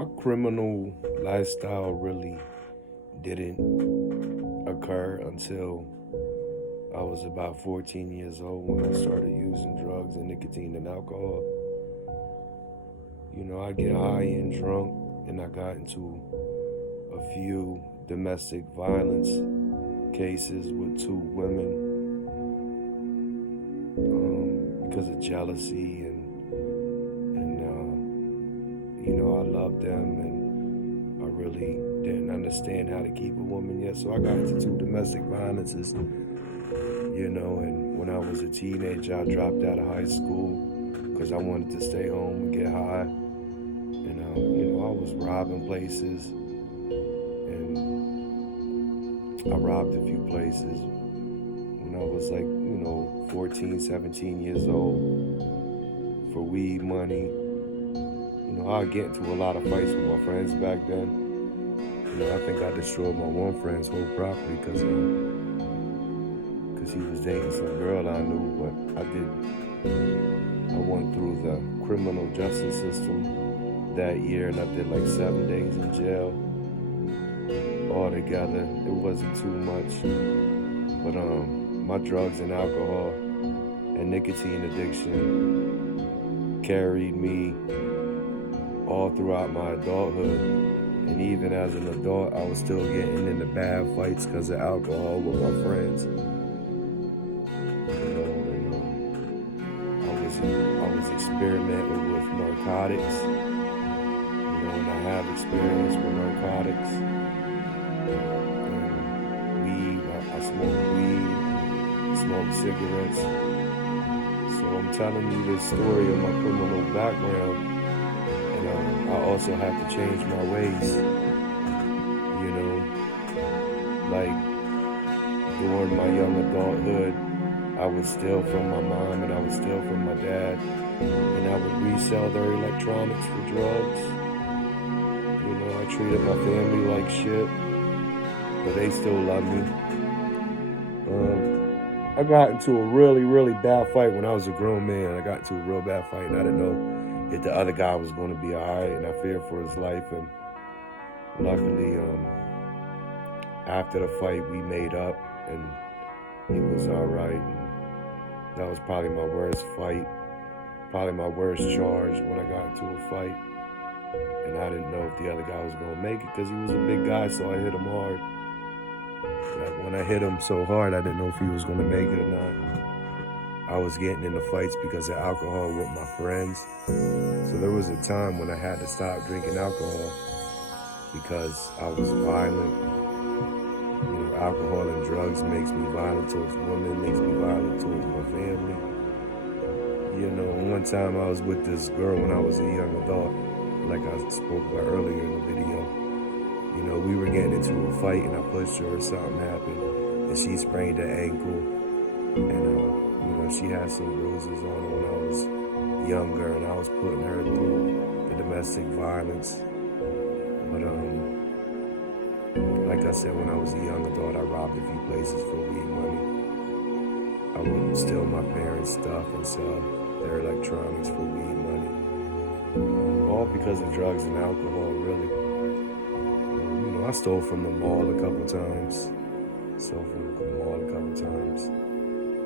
my criminal lifestyle really didn't occur until I was about 14 years old when I started using drugs and nicotine and alcohol. I get high and drunk, and I got into a few domestic violence cases with two women because of jealousy and I loved them and I really didn't understand how to keep a woman yet. So I got into two domestic violences, and when I was a teenager, I dropped out of high school because I wanted to stay home and get high. And, I was robbing places, and I robbed a few places when I was 14, 17 years old for weed money. I'd get into a lot of fights with my friends back then. I think I destroyed my one friend's whole property because he was dating some girl I knew, but I went through the criminal justice system that year, and I did 7 days in jail altogether. It wasn't too much, but my drugs and alcohol and nicotine addiction carried me all throughout my adulthood, and even as an adult, I was still getting into bad fights because of alcohol with my friends. I was experimenting with narcotics, and I have experience with narcotics. And weed, I smoke weed, smoke cigarettes. So I'm telling you this story of my criminal background. And I also have to change my ways, during my young adulthood, I would steal from my mom and I would steal from my dad, and I would resell their electronics for drugs. I treated my family like shit, but they still love me. I got into a really, really bad fight when I was a grown man. I got into a real bad fight, and I didn't know if the other guy was going to be all right, and I feared for his life. And luckily, after the fight, we made up, and he was all right. And that was probably my worst fight, probably my worst charge when I got into a fight. And I didn't know if the other guy was going to make it because he was a big guy, so I hit him hard. When I hit him so hard, I didn't know if he was going to make it or not. I was getting into fights because of alcohol with my friends. So there was a time when I had to stop drinking alcohol because I was violent. Alcohol and drugs makes me violent towards women, makes me violent towards my family. One time I was with this girl when I was a young adult, like I spoke about earlier in the video. We were getting into a fight and I pushed her or something happened and she sprained her ankle. And, she had some bruises on her when I was younger, and I was putting her through the domestic violence. But, like I said, when I was a young adult, I robbed a few places for weed money. I would steal my parents' stuff and sell their electronics for weed money. All because of drugs and alcohol, really. I stole from the mall a couple times.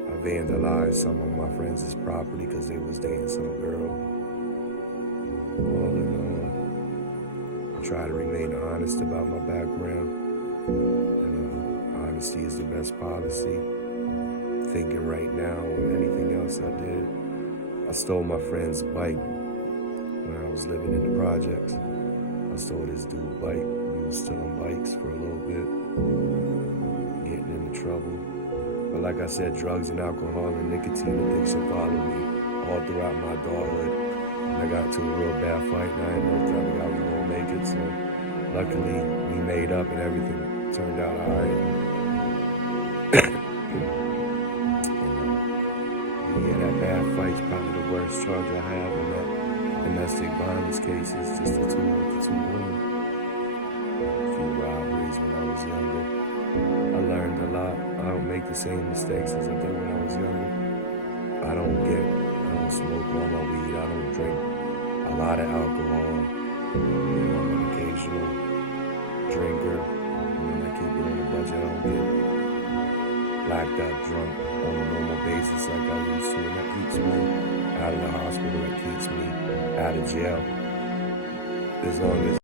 I vandalized some of my friends' property because they was dating some girl. All in all, I try to remain honest about my background. Honesty is the best policy. Thinking right now on anything else I did. I stole my friend's bike when I was living in the projects. I stole this dude's bike. We was stealing bikes for a little bit, getting into trouble. But like I said, drugs and alcohol and nicotine addiction followed me all throughout my adulthood. And I got into a real bad fight, and I didn't know if the other guy was going to make it. So luckily, we made up and everything turned out all right. Yeah, that bad fight's probably the worst charge I have in that domestic violence cases, just the two women. A few robberies when I was younger. I learned a lot. I don't make the same mistakes as I did when I was younger. I don't smoke all my weed. I don't drink a lot of alcohol. I'm drinker. I keep it on a budget. I don't get blacked out drunk on a normal basis like I used to. And that keeps me out of the hospital. That keeps me out of jail. As long as